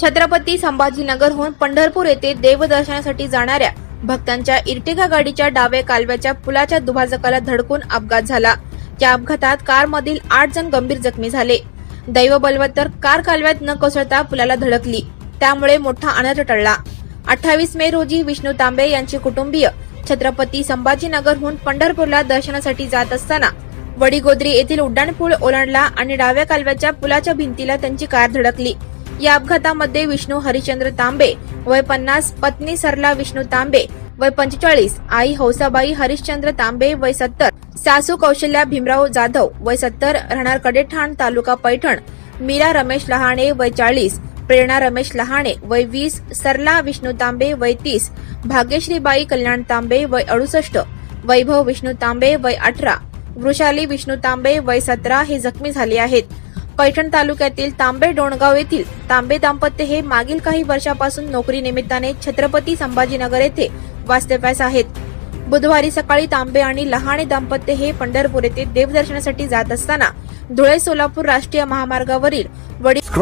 छत्रपती संभाजीनगरहून पंढरपूर येथे देवदर्शनासाठी जाणाऱ्या भक्तांच्या इर्टिगा गाडीच्या डावे कालव्याच्या पुलाच्या दुभाजकाला धडकून अपघात झाला. या अपघातात कारमधील आठ जण गंभीर जखमी झाले. दैव बलवत्तर कार कालव्यात न कोसळता पुलाला धडकली. त्यामुळे मोठा अनर्थ टळला. अठ्ठावीस मे रोजी विष्णू तांबे यांचे कुटुंबीय छत्रपती संभाजीनगरहून पंढरपूरला दर्शनासाठी जात असताना वडीगोद्री येथील उड्डाणपूल ओलांडला आणि डाव्या कालव्याच्या पुलाच्या भिंतीला त्यांची कार धडकली. या अपघातामध्ये विष्णू हरिचंद्र तांबे वय पन्नास पत्नी सरला विष्णू तांबे वय पंचेचाळीस आई हौसाबाई हरिश्चंद्र तांबे वय सत्तर सासू कौशल्या भीमराव जाधव वय सत्तर राहणार कडेठाण तालुका पैठण मीरा रमेश लहाणे वय चाळीस प्रेरणा रमेश लहाणे वय वीस सरला विष्णू तांबे वय तीस भाग्यश्रीबाई कल्याण तांबे वय अडुसष्ट वैभव विष्णू तांबे वय अठरा वृषाली विष्णू तांबे वय सतरा हे जखमी झाले आहेत. पैठण तालुक्यातील तांबे डोणगाव येथील तांबे दाम्पत्य हे मागील काही वर्षापासून नोकरी निमित्ताने छत्रपती संभाजीनगर येथे वास्तव्यास आहेत. बुधवारी सकाळी तांबे आणि लहाणे दाम्पत्य हे पंढरपूर येथे देवदर्शनासाठी जात असताना धुळे सोलापूर राष्ट्रीय महामार्गावरील वडील